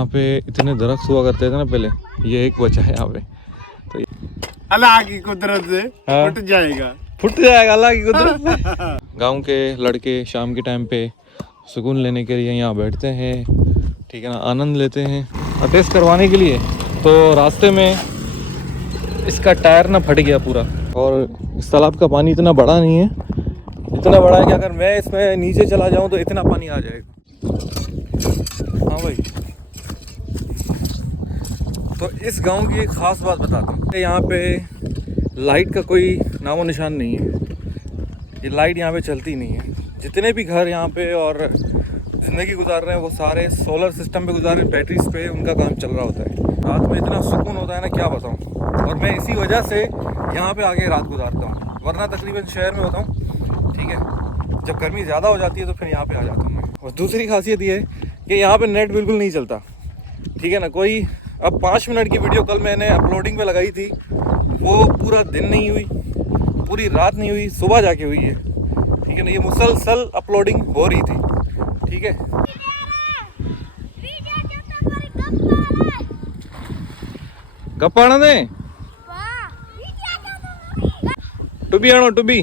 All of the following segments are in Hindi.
यहाँ पे इतने दरख्त हुआ करते थे ना पहले, ये एक बचा है यहाँ पे। तो अल्लाह की कुदरत से फुट जाएगा अल्लाह की कुदरत से। गाँव के लड़के शाम के टाइम पे सुकून लेने के लिए यहाँ बैठते हैं, ठीक है ना, आनंद लेते हैं। और टेस्ट करवाने के लिए तो रास्ते में इसका टायर ना फट गया पूरा। और इस तालाब का पानी इतना बड़ा नहीं है, इतना बड़ा है कि अगर मैं इसमें नीचे चला जाऊं तो इतना पानी आ जाएगा। हाँ भाई, तो इस गांव की एक ख़ास बात बताता हूँ। यहाँ पे लाइट का कोई नामो निशान नहीं है, ये लाइट यहाँ पे चलती नहीं है। जितने भी घर यहाँ पे और ज़िंदगी गुजार रहे हैं वो सारे सोलर सिस्टम पे गुजार रहे हैं, बैटरीज पे उनका काम चल रहा होता है। रात में इतना सुकून होता है ना, क्या बताऊँ। और मैं इसी वजह से यहाँ पे आके रात गुजारता हूँ, वरना तकरीबन शहर में होता हूँ, ठीक है। जब गर्मी ज़्यादा हो जाती है तो फिर यहाँ पे आ जाता हूँ मैं। और दूसरी खासियत ये है कि यहाँ पे नेट बिल्कुल नहीं चलता, ठीक है ना। कोई अब 5 मिनट की वीडियो कल मैंने अपलोडिंग पे लगाई थी, वो पूरा दिन नहीं हुई, पूरी रात नहीं हुई, सुबह जाके हुई है, ठीक है ना। ये मुसलसल अपलोडिंग हो रही थी, ठीक है। गप्पा दे टुबी आनो टुबी।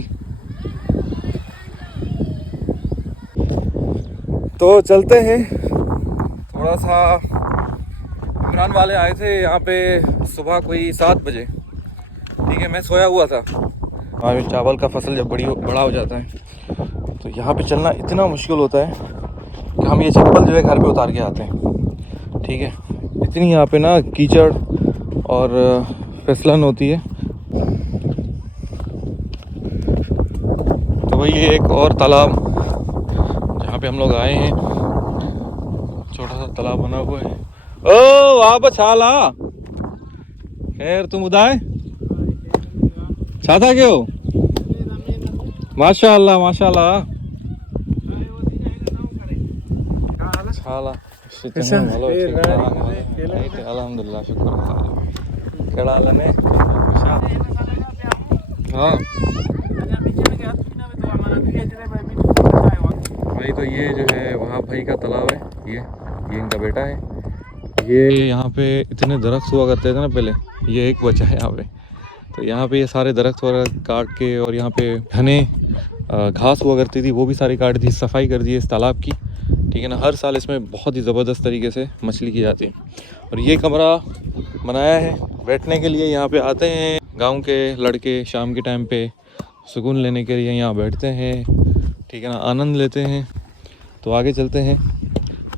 तो चलते हैं थोड़ा सा। इमरान वाले आए थे यहाँ पे सुबह कोई 7 बजे, ठीक है। मैं सोया हुआ था। हमारे चावल का फसल जब बड़ा हो जाता है तो यहाँ पे चलना इतना मुश्किल होता है कि हम ये चप्पल जो है घर पे उतार के आते हैं, ठीक है। इतनी यहाँ पे ना कीचड़ और फिसलन होती है। तो वही एक और तालाब जहाँ पे हम लोग आए हैं, छोटा सा तालाब बना हुआ है। ओ वाह बछाला, खैर तुम उदाय छाता क्यों? माशाअल्लाह माशाअल्लाह। छाला अल्हम्दुलिल्लाह, शुक्र केड़ा ने। हाँ भाई, तो ये जो है वहाँ भाई का तालाब है, ये इनका बेटा है। ये यहाँ पे इतने दरख्त हुआ करते थे ना पहले, ये एक बचा है यहाँ पे। तो यहाँ पे ये सारे दरख्त वगैरह काट के, और यहाँ पे घने घास हुआ करती थी वो भी सारी काट दी, सफाई कर दी है इस तालाब की, ठीक है ना। हर साल इसमें बहुत ही ज़बरदस्त तरीके से मछली की जाती है। और ये कमरा बनाया है बैठने के लिए, यहाँ पे आते हैं गांव के लड़के शाम के टाइम पे सुकून लेने के लिए यहाँ बैठते हैं, ठीक है ना, आनंद लेते हैं। तो आगे चलते हैं।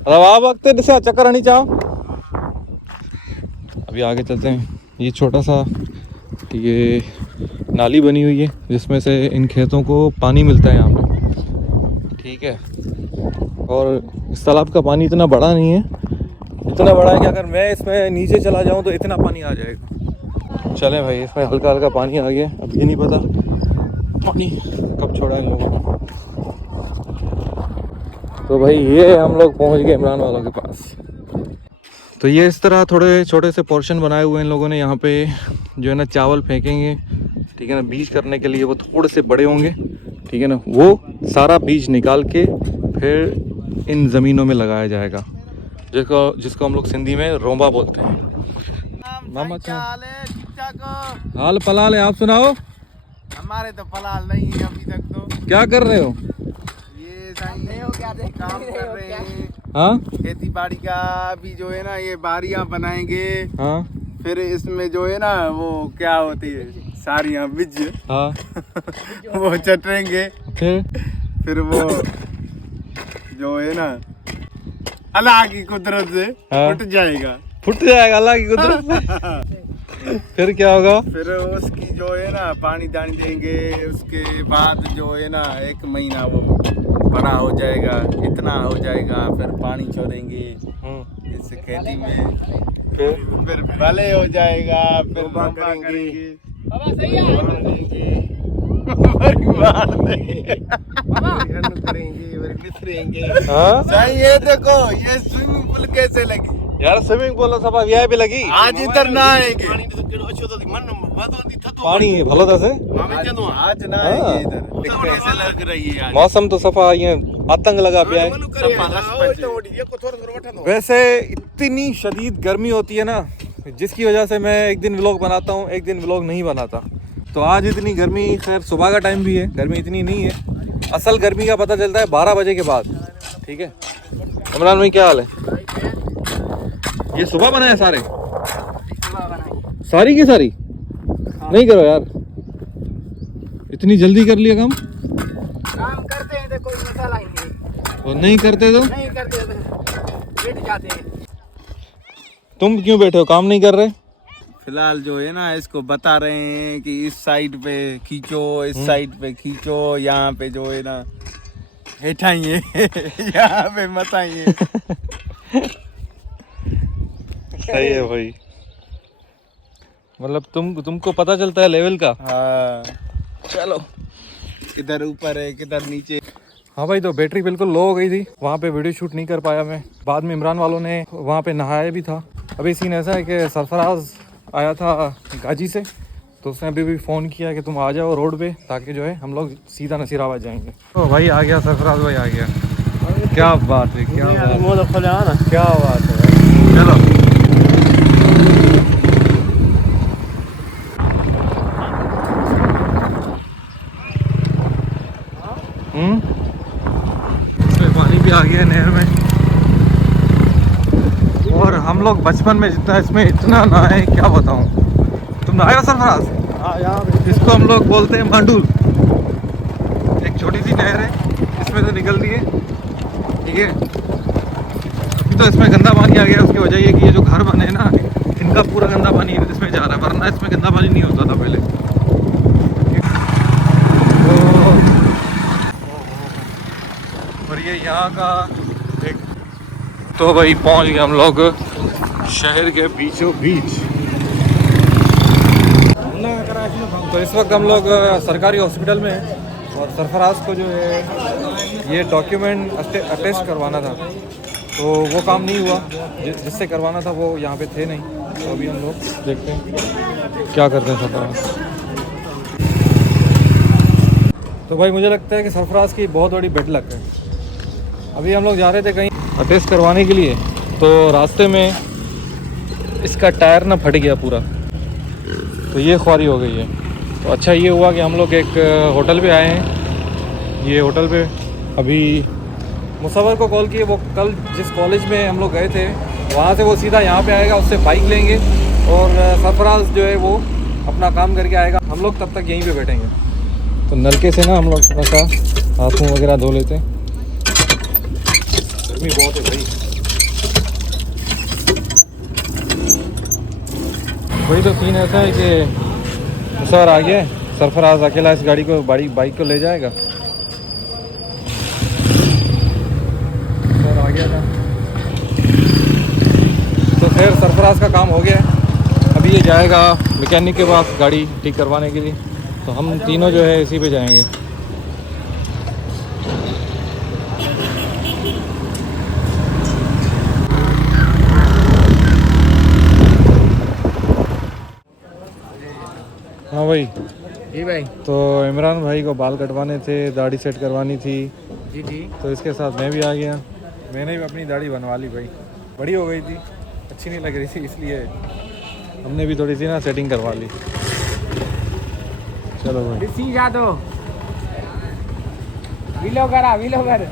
आप वक्त से चक्कर आनी चाहो, अभी आगे चलते हैं। ये छोटा सा ये नाली बनी हुई है जिसमें से इन खेतों को पानी मिलता है यहाँ पे, ठीक है। और इस तालाब का पानी इतना बड़ा नहीं है, इतना बड़ा है कि अगर मैं इसमें नीचे चला जाऊँ तो इतना पानी आ जाएगा। चलें भाई, इसमें हल्का हल्का पानी आ गया। अब ये नहीं पता पानी कब छोड़ा इन लोगों ने। तो भाई ये हम लोग पहुँच गए इमरान वालों के पास। तो ये इस तरह थोड़े छोटे से पोर्शन बनाए हुए हैं इन लोगों ने। यहाँ पे जो है ना चावल फेंकेंगे, ठीक है ना, बीज करने के लिए वो थोड़े से बड़े होंगे, ठीक है ना। वो सारा बीज निकाल के फिर इन ज़मीनों में लगाया जाएगा, जिसको हम लोग सिंधी में रोंबा बोलते हैं। मामा हाल पलाल है, आप सुनाओ। हमारे तो फलाल नहीं है अभी तक। तो क्या कर रहे हो? ये काम कर रहे हैं, हाँ, खेती बाड़ी का। अभी जो है ना ये बारियां बनाएंगे, हाँ, फिर इसमें जो है ना वो क्या होती है सारियां बीज, हाँ वो चटेंगे। फिर वो जो है ना अल्लाह की कुदरत से फुट जाएगा अल्लाह की कुदरत से। फिर क्या होगा? फिर उसकी जो है ना पानी दानी देंगे, उसके बाद जो है ना 1 महीना वो बड़ा हो जाएगा, इतना हो जाएगा, फिर पानी छोड़ेंगे इस खेती में, फिर भले हो जाएगा, फिर करेंगे, सही। ये देखो ये स्विमिंग पूल कैसे लगी यार, स्विमिंग पूल सब वीआईपी लगी। आज इधर ना आएंगे, पानी है भलो दस है आज ना आएंगे इधर कैसे लग रही है आज मौसम तो सफा ये आतंक लगा पिया है वैसे इतनी शदीद गर्मी होती है ना जिसकी वजह से मैं एक दिन व्लॉग बनाता हूँ एक दिन व्लॉग नहीं बनाता तो आज इतनी गर्मी खैर सुबह का टाइम भी है गर्मी इतनी नहीं है असल गर्मी का पता चलता है 12 बजे के बाद ठीक है इमरान भाई क्या हाल है ये सुबह बनाए सारे सारी की सारी नहीं करो यार इतनी जल्दी कर लिया काम करते हैं तो कोई मसाला ही नहीं और नहीं करते तो नहीं करते तो बैठ जाते हैं तुम क्यों बैठे हो काम नहीं कर रहे फिलहाल जो है ना इसको बता रहे हैं कि इस साइड पे खींचो इस साइड पे खींचो यहाँ पे जो है ना हेठाइए यहाँ पे मत आइए सही है भाई मतलब तुमको पता चलता है लेवल का हाँ चलो किधर ऊपर है किधर नीचे हाँ भाई तो बैटरी बिल्कुल लो हो गई थी वहाँ पे वीडियो शूट नहीं कर पाया मैं बाद में इमरान वालों ने वहाँ पे नहाया भी था अभी सीन ऐसा है कि सरफराज आया था गाजी से तो उसने अभी भी फ़ोन किया कि तुम आ जाओ रोड पे ताकि जो है हम लोग सीधा नसीराबाद जाएंगे तो भाई आ गया सरफराज भाई आ गया क्या बात है क्या बात है चलो इसमें पानी भी आ गया नहर में और हम लोग बचपन में जितना इसमें इतना नहाए क्या बताऊं तुम नहाए हो सरफराज इसको हम लोग बोलते हैं मांडूल एक छोटी सी नहर है इसमें से निकलती है ठीक है अभी तो इसमें गंदा पानी आ गया उसकी वजह ये कि ये जो घर बने हैं ना इनका पूरा गंदा पानी इसमें जा रहा है वरना इसमें गंदा पानी नहीं होता था पहले और ये यहाँ का एक तो भाई पहुँच गए हम लोग शहर के बीचों बीच तो इस वक्त हम लोग सरकारी हॉस्पिटल में हैं और सरफराज को जो है ये डॉक्यूमेंट अटेस्ट करवाना था तो वो काम नहीं हुआ जिससे करवाना था वो यहाँ पे थे नहीं तो अभी हम लोग देखते हैं क्या करते हैं सरफराज तो भाई मुझे लगता है कि सरफराज की बहुत बड़ी बेड लक है अभी हम लोग जा रहे थे कहीं अटेस्ट करवाने के लिए तो रास्ते में इसका टायर ना फट गया पूरा तो ये ख्वारी हो गई है तो अच्छा ये हुआ कि हम लोग एक होटल पे आए हैं ये होटल पे अभी मुसव्वर को कॉल किए वो कल जिस कॉलेज में हम लोग गए थे वहाँ से वो सीधा यहाँ पे आएगा उससे बाइक लेंगे और सरफराज जो है वो अपना काम करके आएगा हम लोग तब तक यहीं पे बैठेंगे तो नलके से ना हम लोग थोड़ा सा हाथ मुँह वगैरह धो लेते हैं गर्मी बहुत है भाई वही तो सीन ऐसा है कि मुसव्वर आ गया सरफराज अकेला इस गाड़ी को बाइक को ले जाएगा सर आ गया था तो खैर सरफराज का काम हो गया अभी ये जाएगा मैकेनिक के पास गाड़ी ठीक करवाने के लिए तो हम तीनों जो है इसी पे जाएंगे हाँ भाई जी भाई तो इमरान भाई को बाल कटवाने थे दाढ़ी सेट करवानी थी जी जी तो इसके साथ मैं भी आ गया मैंने भी अपनी दाढ़ी बनवा ली भाई बड़ी हो गई थी अच्छी नहीं लग रही थी इसलिए हमने भी थोड़ी सी ना सेटिंग करवा ली चलो भाई ऋषि यादव विलोगर